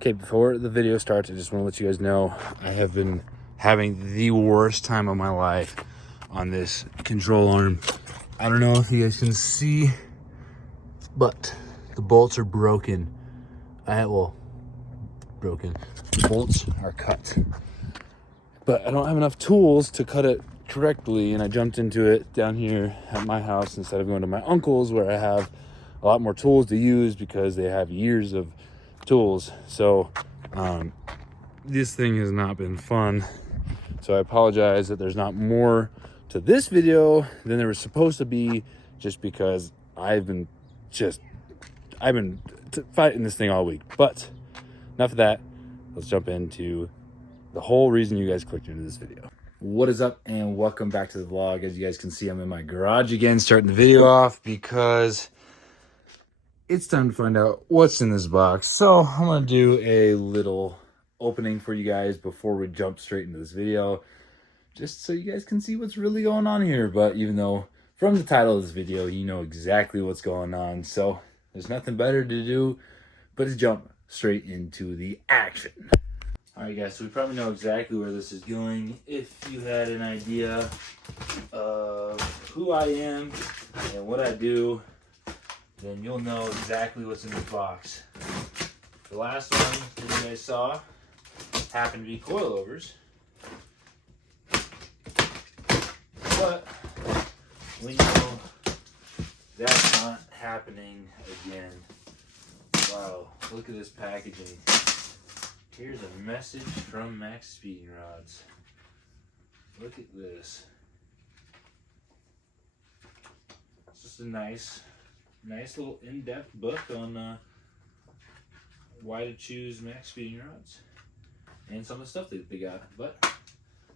Okay, before the video starts, I just want to let you guys know I have been having the worst time of my life on this control arm. I don't know if you guys can see, but the bolts are broken. Broken. The bolts are cut. But I don't have enough tools to cut it correctly, and I jumped into it down here at my house instead of going to my uncle's, where I have a lot more tools to use because they have years of tools. So this thing has not been fun. So I apologize that there's not more to this video than there was supposed to be, just because I've been fighting this thing all week. But enough of that. Let's jump into the whole reason you guys clicked into this video. What is up, and welcome back to the vlog. As you guys can see, I'm in my garage again, starting the video off because it's time to find out what's in this box. So I'm gonna do a little opening for you guys before we jump straight into this video, just so you guys can see what's really going on here. But even though from the title of this video you know exactly what's going on, so there's nothing better to do but to jump straight into the action. All right, guys, so we probably know exactly where this is going. If you had an idea of who I am and what I do, then you'll know exactly what's in this box. The last one that you guys saw happened to be coilovers, but we know that's not happening again. Wow, look at this packaging. Here's a message from MaxpeedingRods. Look at this. It's just a nice little in-depth book on why to choose MaxpeedingRods and some of the stuff that they got. But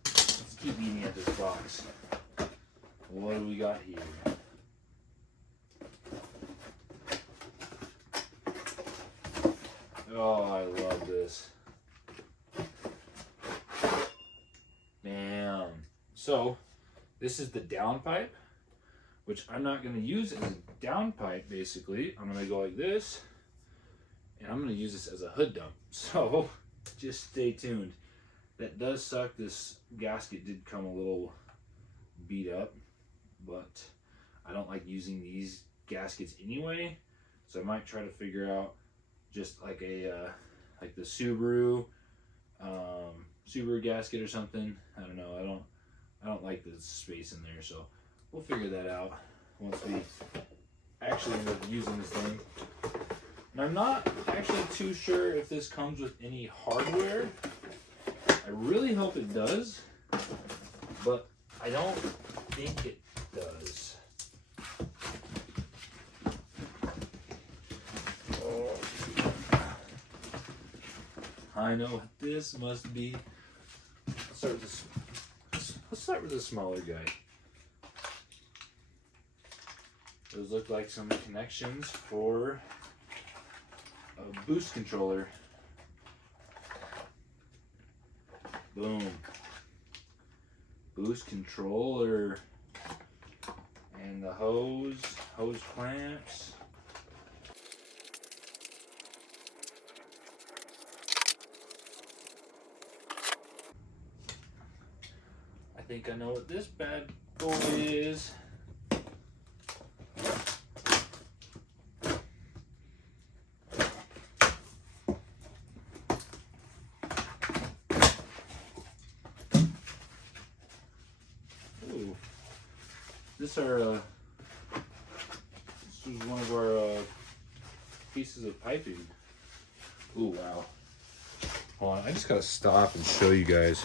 let's keep eating at this box. What do we got here? Oh, I love this. Bam. So, this is the downpipe, which I'm not going to use as a downpipe, basically. I'm going to go like this, and I'm going to use this as a hood dump. So, just stay tuned. That does suck. This gasket did come a little beat up, but I don't like using these gaskets anyway, so I might try to figure out just like a like the Subaru gasket or something. I don't know. I don't like the space in there, so we'll figure that out once we actually end up using this thing. And I'm not actually too sure if this comes with any hardware. I really hope it does, but I don't think it does. I know what this must be. Let's start with the smaller guy. Those look like some connections for a boost controller. Boom. Boost controller. And the hose clamps. I think I know what this bad boy is. Ooh. This was one of our pieces of piping. Ooh, wow. Hold on, I just gotta stop and show you guys.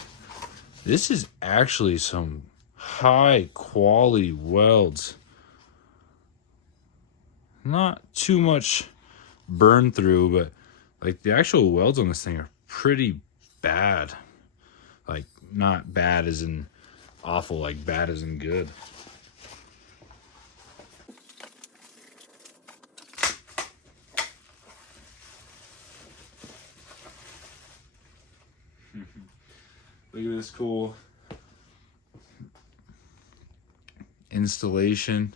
This is actually some high quality welds. Not too much burn through, but like the actual welds on this thing are pretty bad. Like not bad as in awful, like bad as in good. Look at this cool installation.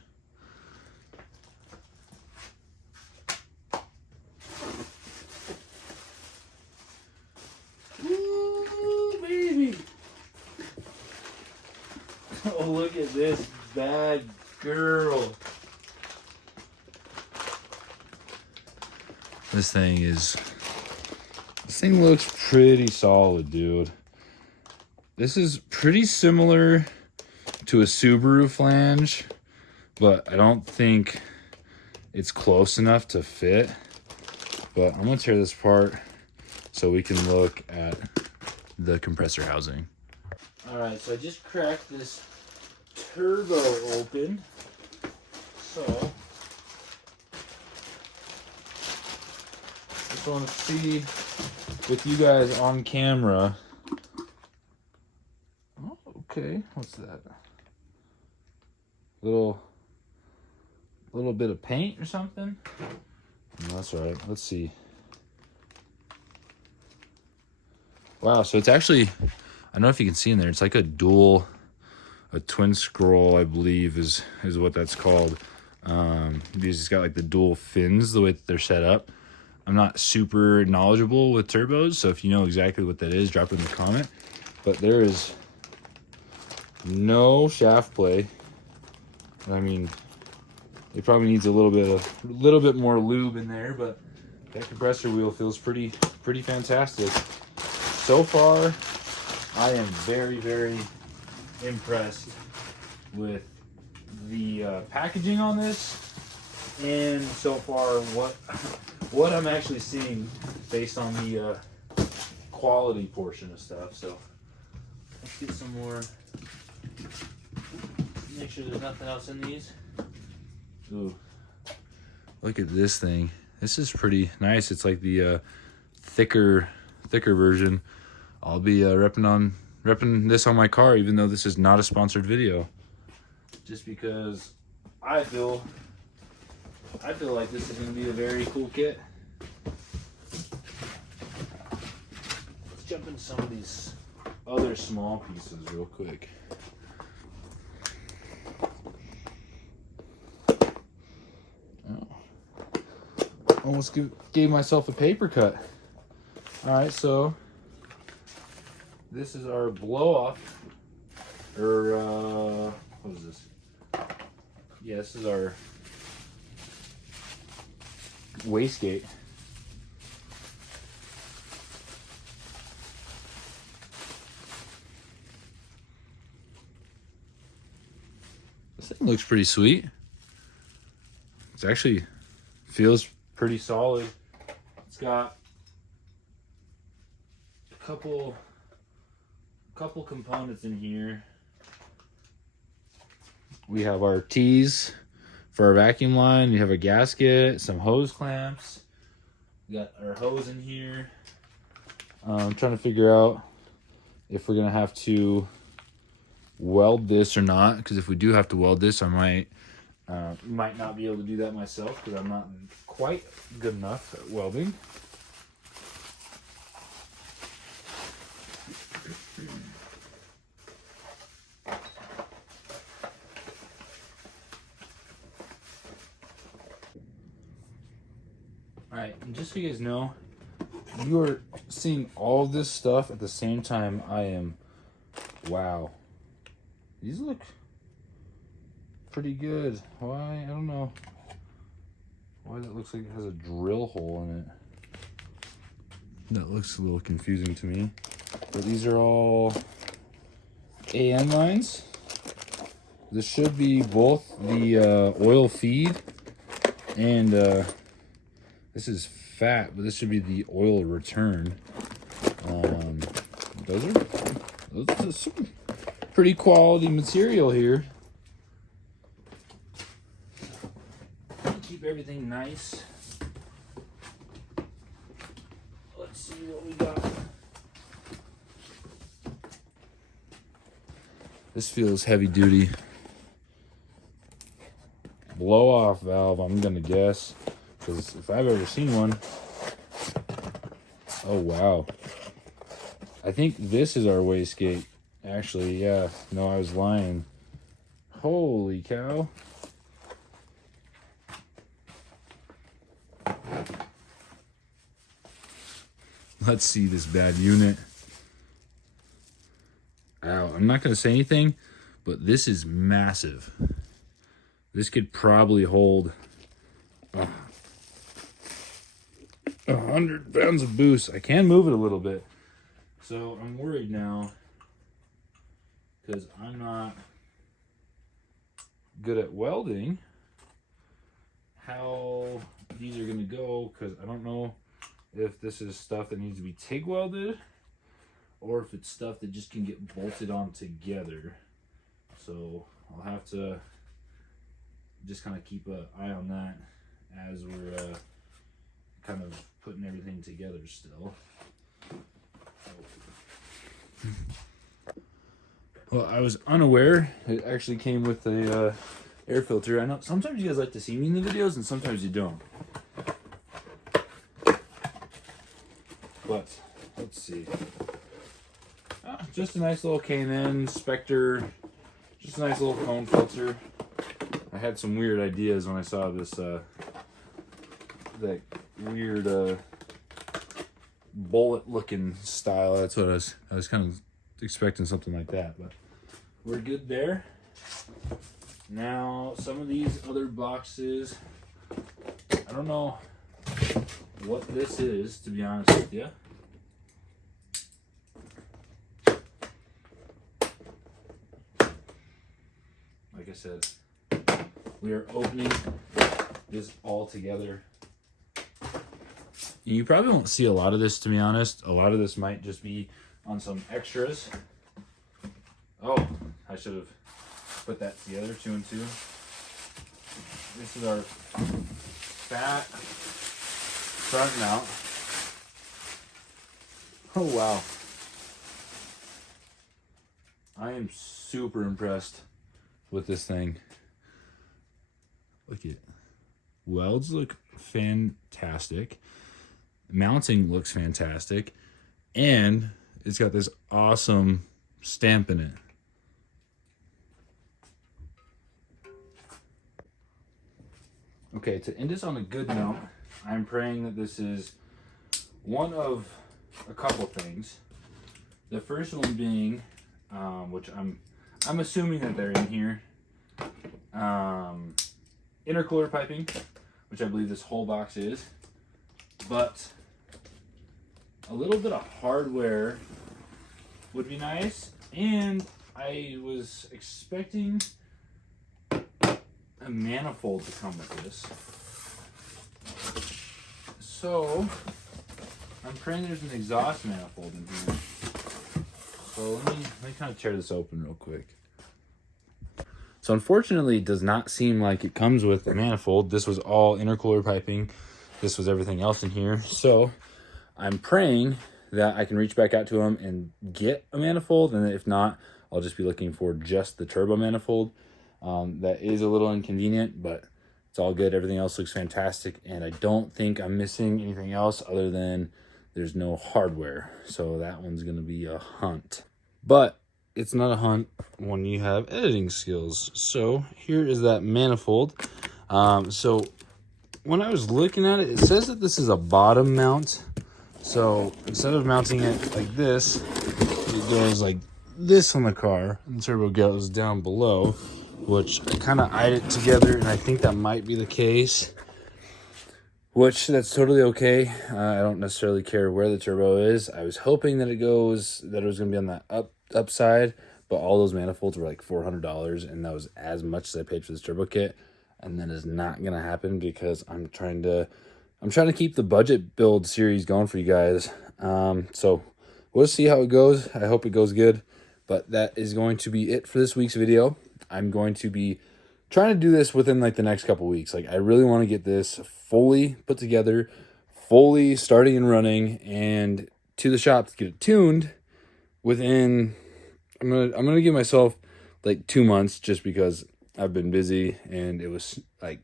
look at this bad girl. This thing looks pretty solid, dude. This is pretty similar to a Subaru flange, but I don't think it's close enough to fit. But I'm gonna tear this apart so we can look at the compressor housing. All right, so I just cracked this turbo open. So just want to see with you guys on camera. Oh, okay, what's that? Little bit of paint or something? No, that's all right. Let's see. Wow, so it's actually, I don't know if you can see in there, it's like a twin scroll, I believe is what that's called. These just got like the dual fins, the way that they're set up. I'm not super knowledgeable with turbos, so if you know exactly what that is, drop it in the comment. But there is no shaft play. I mean, it probably needs a little bit more lube in there, but that compressor wheel feels pretty fantastic. So far, I am very, very impressed with the packaging on this, and so far what I'm actually seeing based on the quality portion of stuff. So let's get some more. Make sure there's nothing else in these. Ooh, look at this thing. This is pretty nice. It's like the thicker version. I'll be repping this on my car, even though this is not a sponsored video, just because I feel like this is going to be a very cool kit. Let's jump into some of these other small pieces real quick. Almost gave myself a paper cut. All right, so this is our blow off, or what is this? Yeah, this is our wastegate. This thing looks pretty sweet. It's actually feels pretty solid. It's got a couple components in here. We have our T's for our vacuum line. We have a gasket, some hose clamps. We got our hose in here. I'm trying to figure out if we're gonna have to weld this or not, because if we do have to weld this, I might not be able to do that myself because I'm not quite good enough at welding. Alright, and just so you guys know, you are seeing all this stuff at the same time I am. Wow. These look pretty good. Why? I don't know why that looks like it has a drill hole in it. That looks a little confusing to me. But these are all AN lines. This should be both the oil feed and this is fat, but this should be the oil return. Those are some pretty quality material here. Keep everything nice. Let's see what we got. This feels heavy duty. Blow off valve, I'm gonna guess, because if I've ever seen one. Oh wow. I think this is our wastegate. Actually, yeah. No, I was lying. Holy cow. Let's see this bad unit. Ow, I'm not going to say anything, but this is massive. This could probably hold 100 pounds of boost. I can move it a little bit. So I'm worried now because I'm not good at welding how these are going to go, because I don't know if this is stuff that needs to be TIG welded or if it's stuff that just can get bolted on together. So I'll have to just kind of keep an eye on that as we're kind of putting everything together still. Well, I was unaware it actually came with a air filter. I know sometimes you guys like to see me in the videos and sometimes you don't. But let's see. Just a nice little Cayman Spectre, just a nice little cone filter. I had some weird ideas when I saw this that weird bullet looking style. That's what I was kind of expecting, something like that, but we're good there. Now some of these other boxes, I don't know what this is, to be honest with you. Like I said, we are opening this all together. You probably won't see a lot of this, to be honest. A lot of this might just be on some extras. Oh, I should have put that together, 2 and 2. This is our fat front mount. Oh, wow. I am super impressed with this thing. Look at it. Welds look fantastic. Mounting looks fantastic. And it's got this awesome stamp in it. Okay, to end us on a good note, I'm praying that this is one of a couple things. The first one being, which I'm assuming that they're in here, intercooler piping, which I believe this whole box is, but a little bit of hardware would be nice, and I was expecting a manifold to come with this. So I'm praying there's an exhaust manifold in here. So let me kind of tear this open real quick. So unfortunately, it does not seem like it comes with a manifold. This was all intercooler piping. This was everything else in here. So I'm praying that I can reach back out to them and get a manifold. And if not, I'll just be looking for just the turbo manifold. That is a little inconvenient, but it's all good. Everything else looks fantastic. And I don't think I'm missing anything else other than there's no hardware. So that one's going to be a hunt. But it's not a hunt when you have editing skills. So here is that manifold. So when I was looking at it, it says that this is a bottom mount. So instead of mounting it like this, it goes like this on the car, and the turbo goes down below, which I kind of eyed it together, and I think that might be the case, which that's totally okay. I don't necessarily care where the turbo is. I was hoping that it was going to be on the upside, but all those manifolds were like $400, and that was as much as I paid for this turbo kit, and that is not going to happen because I'm trying to keep the budget build series going for you guys. So we'll see how it goes. I hope it goes good, but that is going to be it for this week's video. I'm going to be trying to do this within like the next couple weeks. Like I really want to get this fully put together, fully starting and running, and to the shop to get it tuned within. I'm gonna give myself like 2 months just because I've been busy and it was like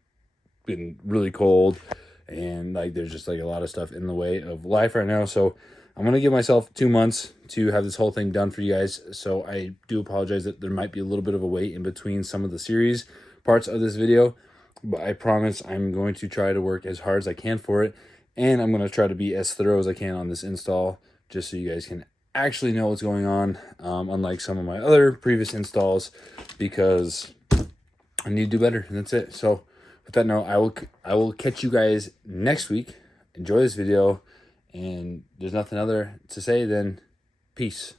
been really cold and like there's just like a lot of stuff in the way of life right now. So I'm gonna give myself 2 months to have this whole thing done for you guys. So I do apologize that there might be a little bit of a wait in between some of the series parts of this video, but I promise I'm going to try to work as hard as I can for it, and I'm going to try to be as thorough as I can on this install just so you guys can actually know what's going on, unlike some of my other previous installs, because I need to do better, and that's it. So with that note, I will catch you guys next week. Enjoy this video, and there's nothing other to say than peace.